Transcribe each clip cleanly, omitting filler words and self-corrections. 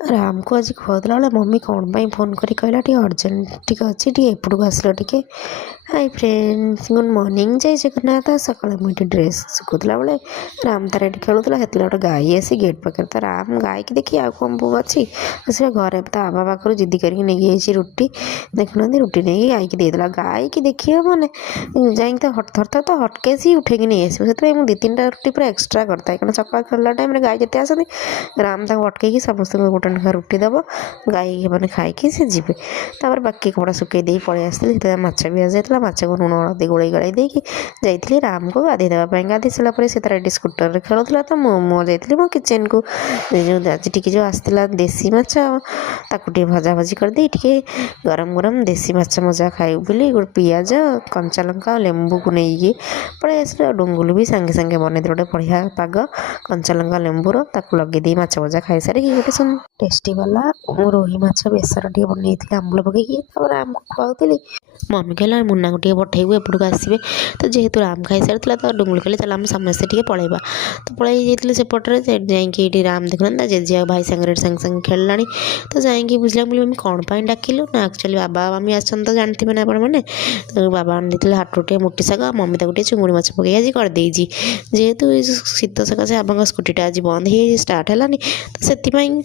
राम को आज खुआला बेले मम्मी कौन पाई फोन करी कहला टी अर्जेंट टी अच्छी टी एपटू आसल T. Hi friends good morning जय जगन्नाथ। सकाଳେ मुझे ड्रेस सुकुला बेले राम तार ये खेलुला से गोटे गाई आसी गेट पाखे तो राम गाई की देखी आउ कम बो अच्छी से घर ता आबा पाखर जिद्दी करके नहीं जाइए रुटी देखुना रुटी नहीं गाई की देदेला गाई की देखिए मैंने जाइए तो थर थर तो हटके सी उठेकी नहीं आस से मुझे 2-3टा रुटी पूरा एक्सट्रा करता है कारण सकाल खेलला टाइम गाई जिते आसती राम तक अटकई समस्त गोटे लेखा रुटी दब गाई मैंने खाई से जी बाकी कपड़ा सुखे दे पलि आसती माछ भी आज जाता माछ को लुण हलदी गोल गलाई देकी जाइए राम को गाधे देवाई गाधे सारापर से तार ये स्कूटर खेलुला तो मुझे मो किचेन को जो आज टी जो आसला देसी माछ ताकू भजा भजी कर दे टे गरम गरम देसी माछ मजा खाई बोली गोटे पियाज कंचा लंका लेंबू को लेकिन पलि आस डुंगुल भी सांगे सांगे बनई गोटे बढ़िया पाग कंचा लंका लेंबूर ताकू लगे दी माछ भजा खाई सारी गोटे सुन टेस्टी वाला रोही माछ बेसर टे बनई आंबुल पकईकी राम को खुआली। मम्मी कहला मुन्ना को टे पठेबू एपटू आसवे तो जेहेतु राम खाई सारी तो डुंगुल कहले चल आम समस्ते टे पलैबा तो पलि जाइए सेपटे जाइए राम देखना जेजे भाई सांगे सांगे सांगे खेलला तो जाइए बुझला बोली मम्मी कौन पाई डाकिलु ना एक्चुअली बाबा मम्मी आसन तो जानते ना आपण मैंने तो बाबा आनी हाटू टे मोटी शाग मम्मी तक चुंगुड़ी माछ पकई आज करदे जेहेतु शीत सकाशे आबार स्कूटीटा आज बंद हो स्टार्ट है तो से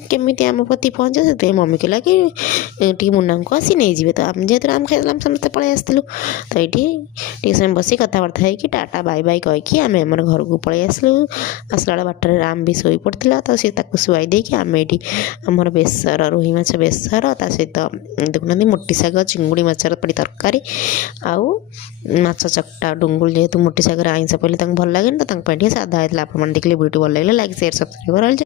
केमी आम पति पहुँचे से मम्मी कहला कि मुन्ना को आसी नहीं जी तो आम जेहतु राम खाई समस्ते पलि आसलु तो ये समय बस कथबार्ता है टाटा बाय बाय कहीकि आम आम घर को पलि आसलु आसला बाटर राम भी शोई पड़ा तो सी शुआई देकी आम ये आमर बेसर रोही माछ बेसर ता सहित देखुना मोटी शाग चिंगुड़ी माछर पड़ी तरकारी आउ माछ चकटा डुंगुल जेहेतु मोटी शागर आईंस पहले भल लगे तो साधा होता है। आप देखिए वीडियो भल लगे लाइक शेयर सब्सक्राइब कर।